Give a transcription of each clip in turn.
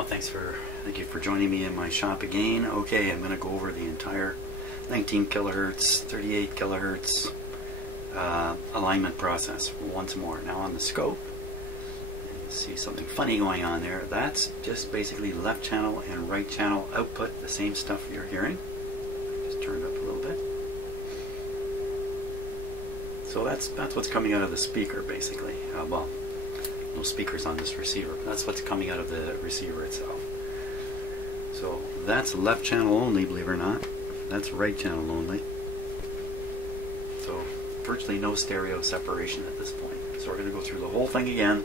Well, thank you for joining me in my shop again. Okay, I'm going to go over the entire 19 kilohertz, 38 kilohertz alignment process once more. Now on the scope, you see something funny going on there. That's just basically left channel and right channel output, the same stuff you're hearing. Just turn it up a little bit. So that's what's coming out of the speaker, basically. Well, no speakers on this receiver, but that's what's coming out of the receiver itself. So that's left channel only, believe it or not. That's right channel only. So virtually no stereo separation at this point. So we're going to go through the whole thing again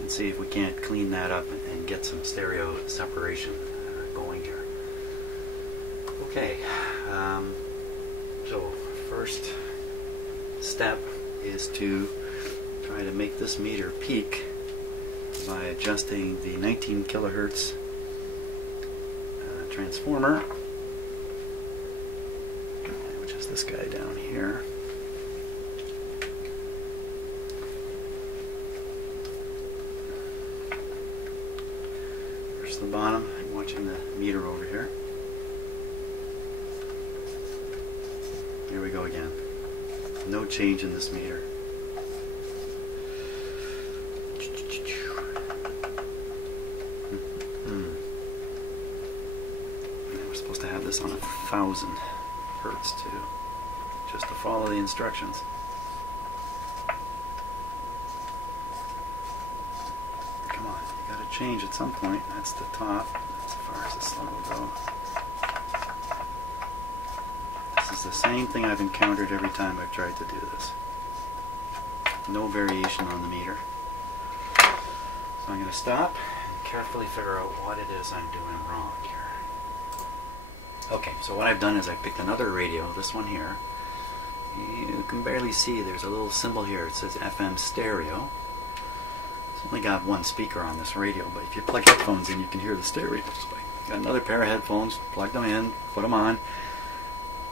and see if we can't clean that up and get some stereo separation going here. Okay, so first step is to try to make this meter peak by adjusting the 19 kilohertz transformer, which is this guy down here. Here's the bottom. I'm watching the meter over here. Here we go again. No change in this meter. We're supposed to have this on 1,000 hertz too, just to follow the instructions. Come on, you got to change at some point. That's the top. As far as this one will go. This is the same thing I've encountered every time I've tried to do this. No variation on the meter. So I'm going to stop and carefully figure out what it is I'm doing wrong here. Okay, so what I've done is I picked another radio, this one here. You can barely see, there's a little symbol here. It says FM stereo. It's only got one speaker on this radio, but if you plug headphones in, you can hear the stereo. So I got another pair of headphones, plug them in, put them on.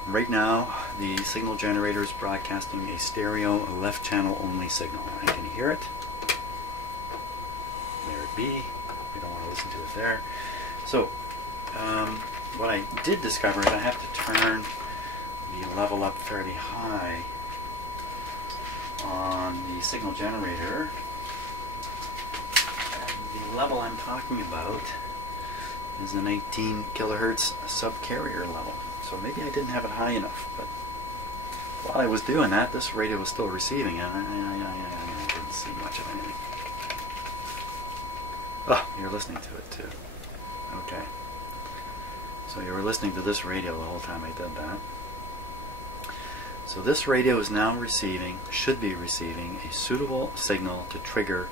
Right now, the signal generator is broadcasting a stereo left channel only signal. I can hear it. There it be. We don't want to listen to it there. So, what I did discover is I have to turn the level up fairly high on the signal generator. And the level I'm talking about is an 18 kilohertz subcarrier level. So maybe I didn't have it high enough, but while I was doing that, this radio was still receiving. I didn't see much of anything. Oh, you're listening to it too. Okay. So you were listening to this radio the whole time I did that. So this radio is now receiving, should be receiving, a suitable signal to trigger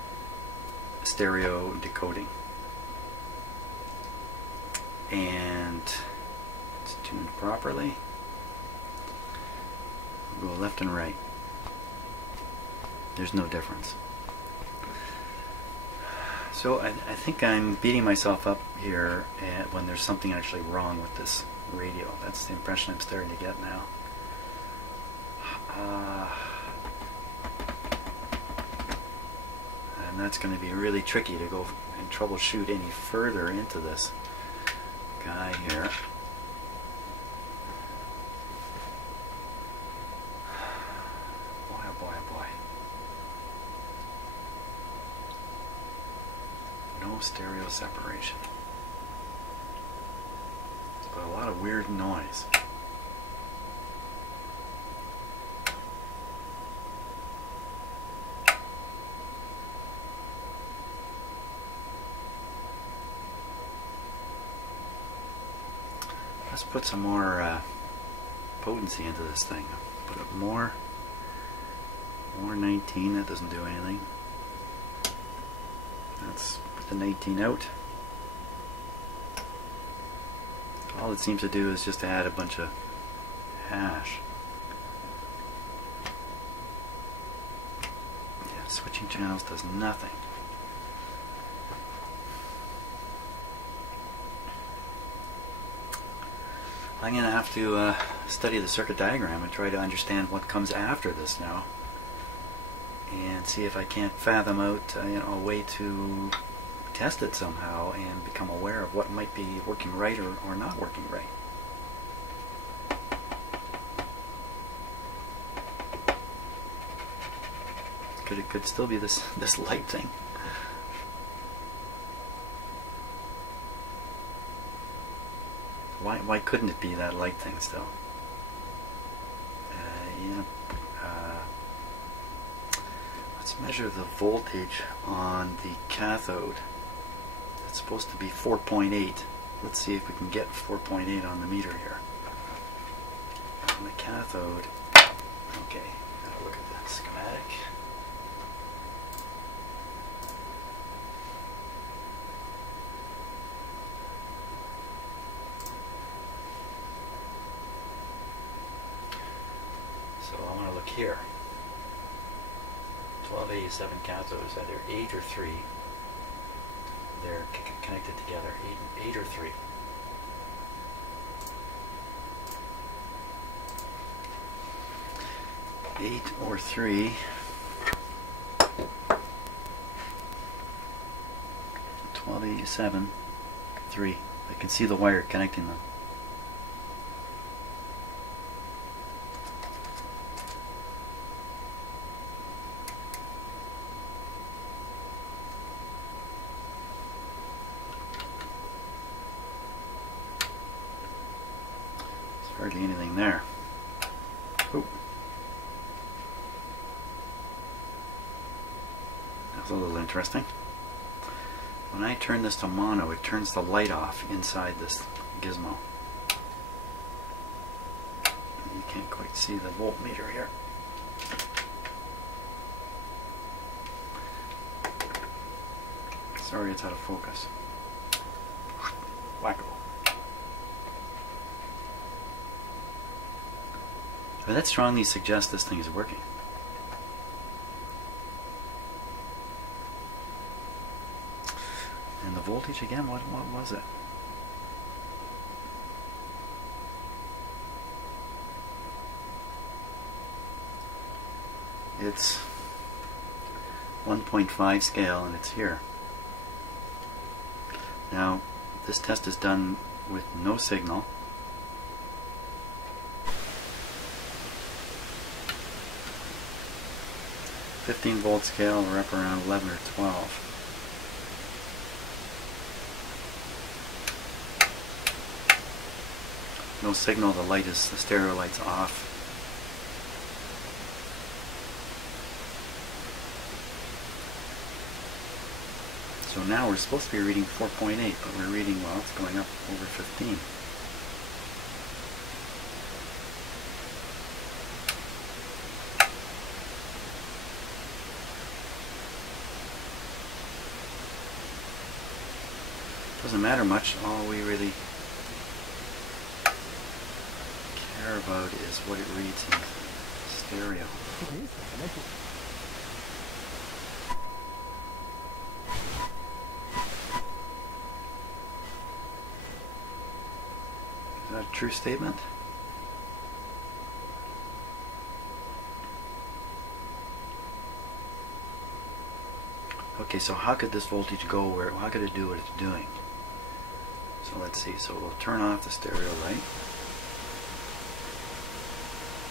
stereo decoding. And it's tuned properly. We'll go left and right. There's no difference. So I think I'm beating myself up here when there's something actually wrong with this radio. That's the impression I'm starting to get now. And that's going to be really tricky to go and troubleshoot any further into this guy here. Boy, oh boy, oh boy. No stereo separation. But a lot of weird noise. Let's put some more potency into this thing. Put up more 19, that doesn't do anything. Let's put the 19 out. All it seems to do is just add a bunch of hash. Yeah, switching channels does nothing. I'm going to have to study the circuit diagram and try to understand what comes after this now, and see if I can't fathom out a way to test it somehow and become aware of what might be working right or not working right. It could still be this light thing. Why couldn't it be that light thing still? Let's measure the voltage on the cathode. It's supposed to be 4.8. Let's see if we can get 4.8 on the meter here. On the cathode. Okay, now look at the schematic. So I want to look here. 1287 cathodes, either 8 or 3. They're connected together, 8 or 3. Eight or 3. 1287, 3. I can see the wire connecting them. Hardly anything there. Oop. That's a little interesting. When I turn this to mono, it turns the light off inside this gizmo. You can't quite see the voltmeter here. Sorry, it's out of focus. Wacko. But that strongly suggests this thing is working. And the voltage again, what was it? It's 1.5 scale and it's here. Now, this test is done with no signal. .15-volt scale, we're up around 11 or 12. No signal, the stereo light's off. So now we're supposed to be reading 4.8, but we're reading, well, it's going up over 15. Doesn't matter much. All we really care about is what it reads in stereo. Is that a true statement? Okay, so how could this voltage go where, how could it do what it's doing? So let's see, so we'll turn off the stereo light.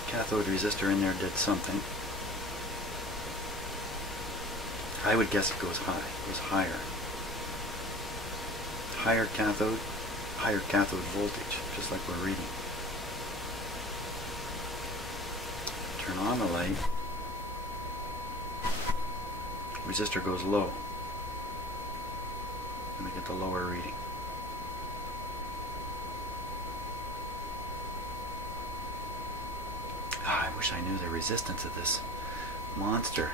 Cathode resistor in there did something. I would guess it goes high, it goes higher. Higher cathode voltage, just like we're reading. Turn on the light. Resistor goes low. And I get the lower reading. I wish I knew the resistance of this monster.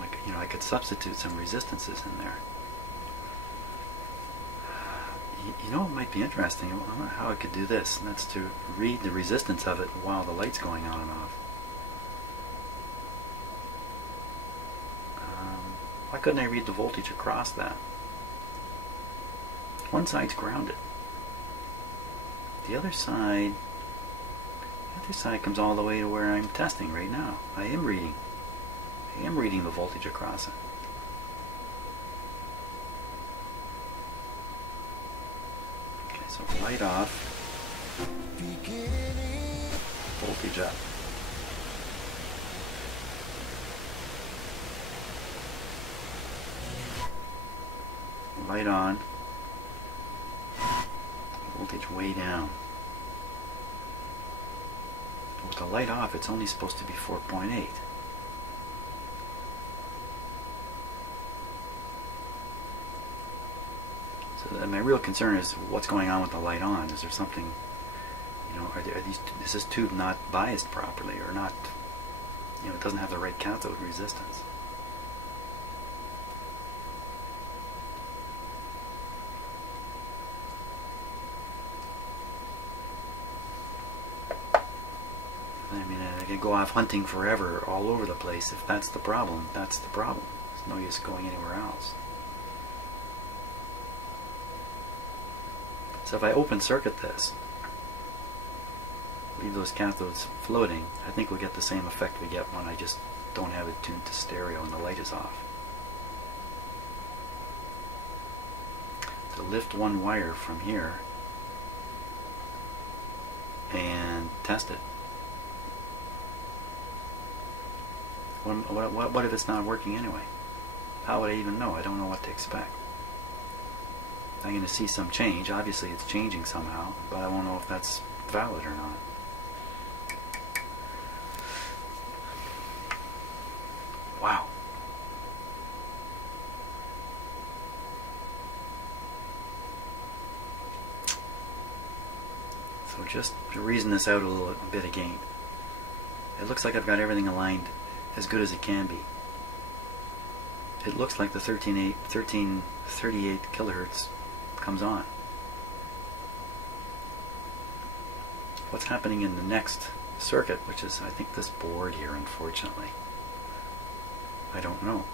Like, you know, I could substitute some resistances in there. You know what might be interesting? I don't know how I could do this. And that's to read the resistance of it while the light's going on and off. Why couldn't I read the voltage across that? One side's grounded. The other side comes all the way to where I'm testing right now. I am reading the voltage across it. So light off, voltage up. Light on, voltage way down. With the light off, it's only supposed to be 4.8. So my real concern is what's going on with the light on. Is there something, you know, is this tube not biased properly, or not, you know, it doesn't have the right cathode resistance? I mean, I could go off hunting forever all over the place. If that's the problem, that's the problem. There's no use going anywhere else. So if I open circuit this, leave those cathodes floating, I think we'll get the same effect we get when I just don't have it tuned to stereo and the light is off. To lift one wire from here and test it. What if it's not working anyway? How would I even know? I don't know what to expect. I'm going to see some change. Obviously it's changing somehow, but I won't know if that's valid or not. Wow. So just to reason this out a little bit again, it looks like I've got everything aligned as good as it can be. It looks like the 1338 kilohertz comes on. What's happening in the next circuit, which is I think this board here, unfortunately, I don't know.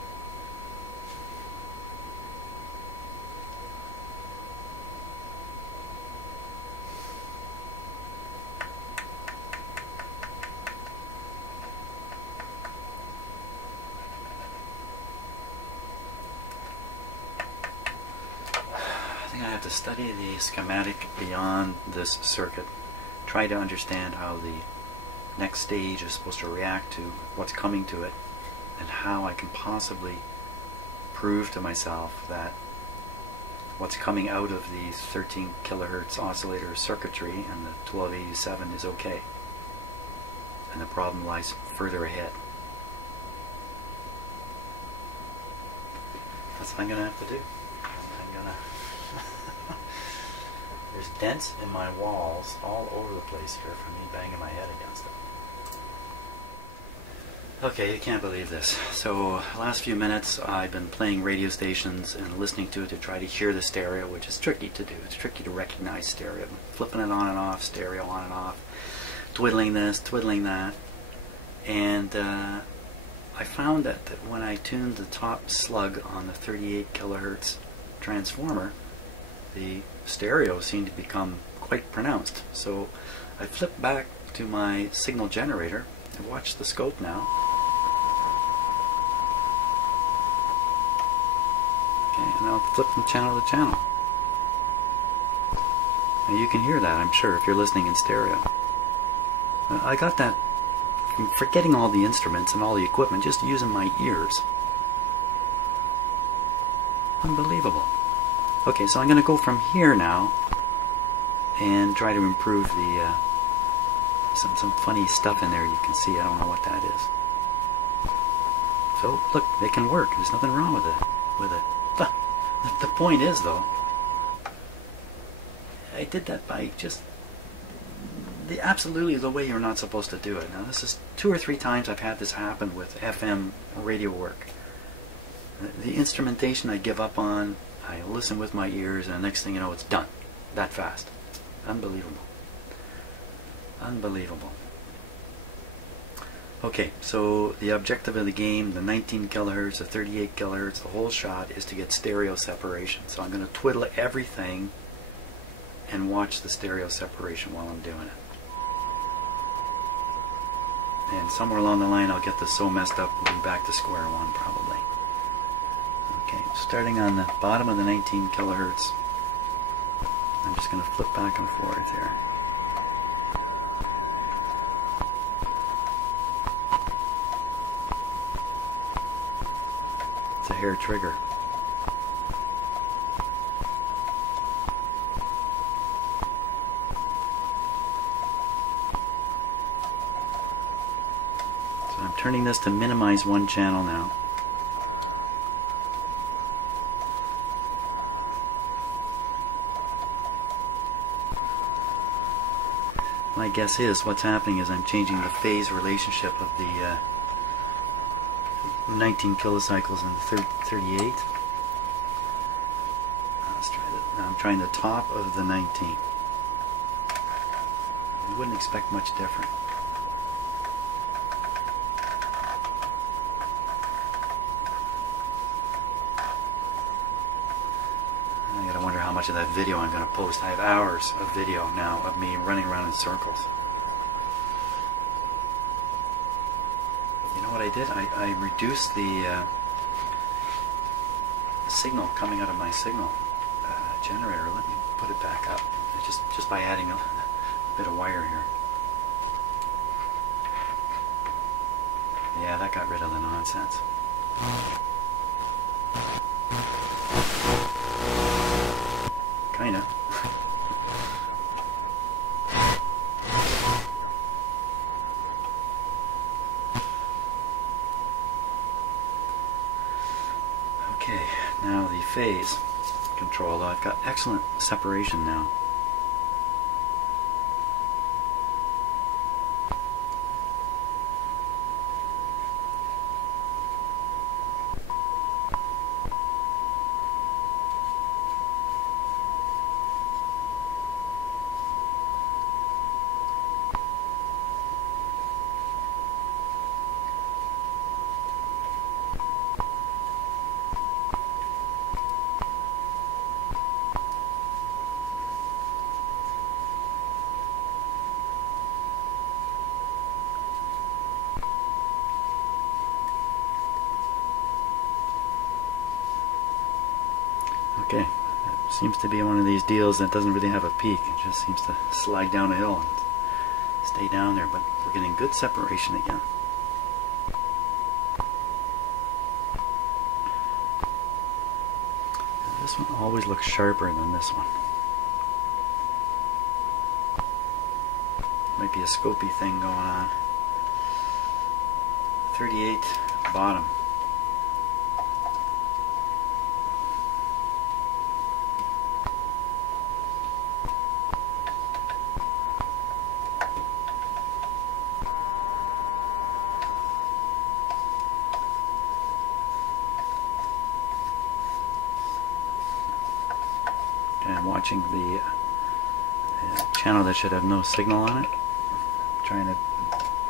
I have to study the schematic beyond this circuit, try to understand how the next stage is supposed to react to what's coming to it, and how I can possibly prove to myself that what's coming out of the 13 kilohertz oscillator circuitry and the 1287 is okay, and the problem lies further ahead. That's what I'm going to have to do. I'm going to There's dents in my walls all over the place here from me banging my head against them. Okay, you can't believe this. So, last few minutes I've been playing radio stations and listening to it to try to hear the stereo, which is tricky to do. It's tricky to recognize stereo. Flipping it on and off, stereo on and off, twiddling this, twiddling that. And I found that when I tuned the top slug on the 38 kilohertz transformer, the stereo seemed to become quite pronounced. So I flipped back to my signal generator and watched the scope now. Okay, and I'll flip from channel to channel. And you can hear that, I'm sure, if you're listening in stereo. I got that from forgetting all the instruments and all the equipment, just using my ears. Unbelievable. Okay, so I'm going to go from here now and try to improve the some funny stuff in there you can see. I don't know what that is. So look, it can work. There's nothing wrong with it. The point is, though, I did that by just absolutely the way you're not supposed to do it. Now this is 2 or 3 times I've had this happen with FM radio work. The instrumentation I give up on, I listen with my ears, and the next thing you know, it's done. That fast. Unbelievable. Unbelievable. Okay, so the objective of the game, the 19 kilohertz, the 38 kilohertz, the whole shot is to get stereo separation. So I'm going to twiddle everything and watch the stereo separation while I'm doing it. And somewhere along the line I'll get this so messed up we'll be back to square one probably. Okay, starting on the bottom of the 19 kilohertz. I'm just going to flip back and forth here. It's a hair trigger. So I'm turning this to minimize one channel now. My guess is what's happening is I'm changing the phase relationship of the 19 kilocycles and the 38. Let's try that. I'm trying the top of the 19. You wouldn't expect much different. I gotta wonder how much of that video I'm gonna post. I have hours of video now of me running around in circles. You know what I did? I reduced the signal coming out of my signal generator. Let me put it back up. Just by adding a bit of wire here. Yeah, that got rid of the nonsense. Kinda. Okay, now the phase control. I've got excellent separation now. Okay, it seems to be one of these deals that doesn't really have a peak. It just seems to slide down a hill and stay down there, but we're getting good separation again. And this one always looks sharper than this one. Might be a scopy thing going on. 38 bottom. I'm watching the channel that should have no signal on it, trying to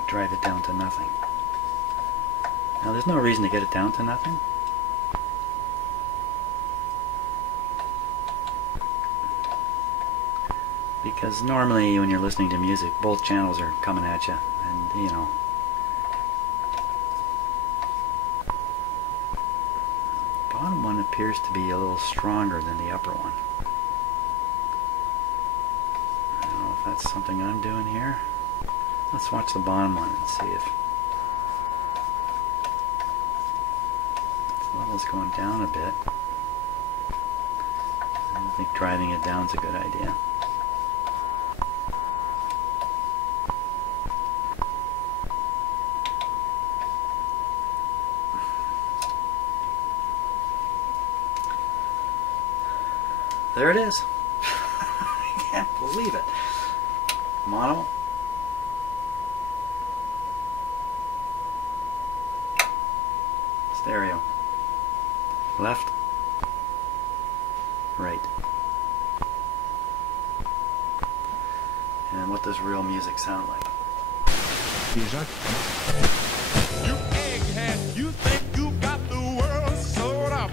drive it down to nothing. Now there's no reason to get it down to nothing. Because normally when you're listening to music, both channels are coming at you, and you know. The bottom one appears to be a little stronger than the upper one. That's something I'm doing here. Let's watch the bottom one and see if the level's going down a bit. I don't think driving it down is a good idea. There it is. I can't believe it. Mono. Stereo. Left. Right. And what does real music sound like? You egghead, you think you got the world sold up.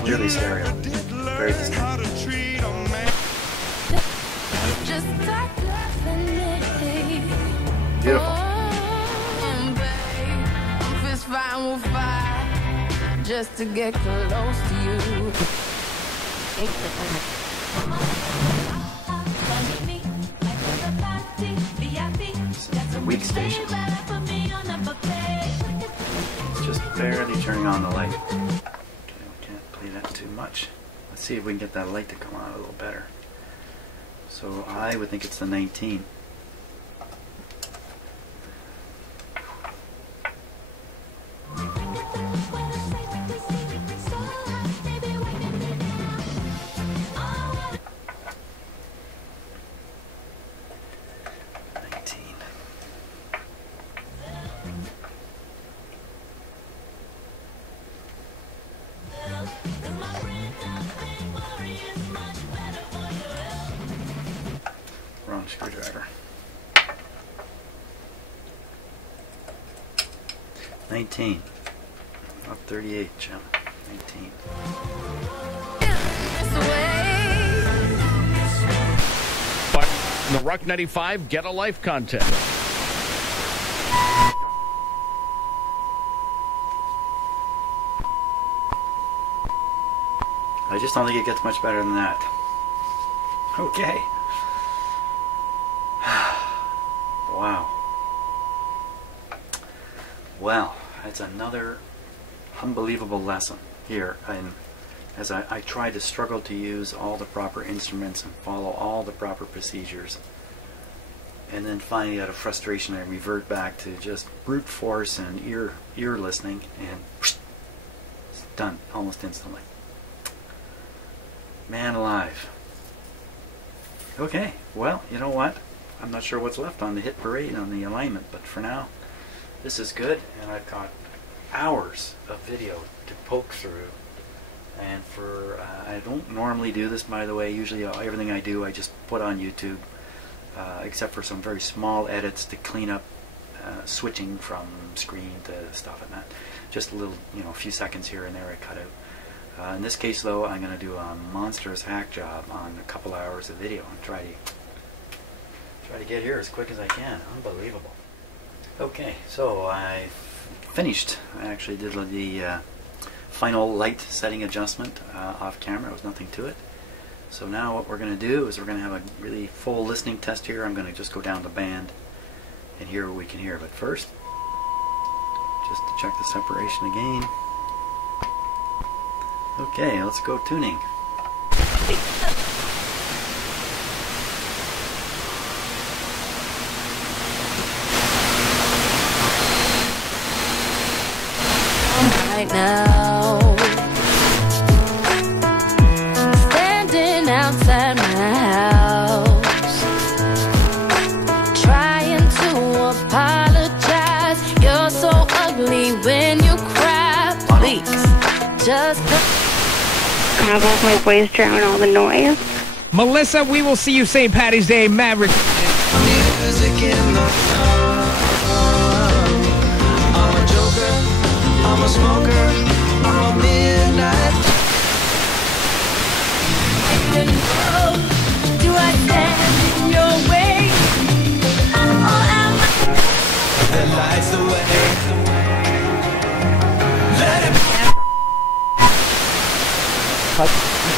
Clearly stereo. Very distinct. Beautiful. Just to get close to you. turning on the light. Okay, we can't play that too much. Let's see if we can get that light to come on a little better. So I would think it's the 19. Wrong screwdriver. 19. Up 38, Jim. 19. The Rock 95 Get a Life contest. I just don't think it gets much better than that. Okay. Wow. Well, it's another unbelievable lesson here. And as I try to struggle to use all the proper instruments and follow all the proper procedures, and then finally out of frustration I revert back to just brute force and ear listening, and it's done almost instantly. Man alive. Okay, well, you know what? I'm not sure what's left on the hit parade on the alignment, but for now, this is good, and I've got hours of video to poke through. And for I don't normally do this, by the way. Usually everything I do I just put on YouTube, except for some very small edits to clean up switching from screen to stuff and that. Just a little, a few seconds here and there I cut out. In this case, though, I'm going to do a monstrous hack job on a couple hours of video and try to get here as quick as I can. Unbelievable. Okay, so I finished. I actually did the final light setting adjustment off camera. There was nothing to it. So now what we're going to do is we're going to have a really full listening test here. I'm going to just go down the band and hear what we can hear. But first, just to check the separation again. Okay, let's go tuning. Right now, standing outside my house, trying to apologize. You're so ugly when you cry. Please, just Can I let my voice drown all the noise? Melissa, we will see you St. Patty's Day, Maverick. Music in the sun. I'm a joker, I'm a smoker, I'm a midnight. do I stand in your way? Or am I The lights away. Let it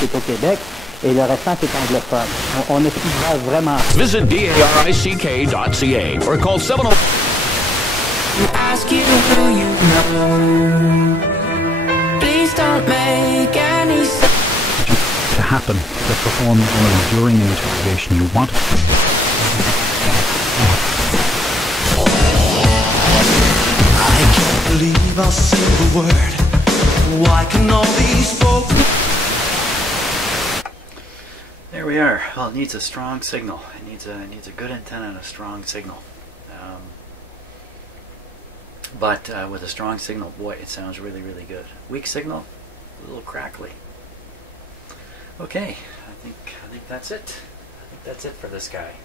C'est au Québec et le restant c'est anglophone. On ne suivra vraiment. Visit darick.ca or call 70. ask you who you know. Please don't make any sense. To happen, to perform normally during an interrogation, you want I can't believe a single word. Why can all these folks? There we are. Well, it needs a strong signal. It needs a good antenna and a strong signal. But with a strong signal, boy, it sounds really, really good. Weak signal, a little crackly. Okay, I think that's it. I think that's it for this guy.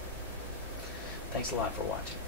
Thanks a lot for watching.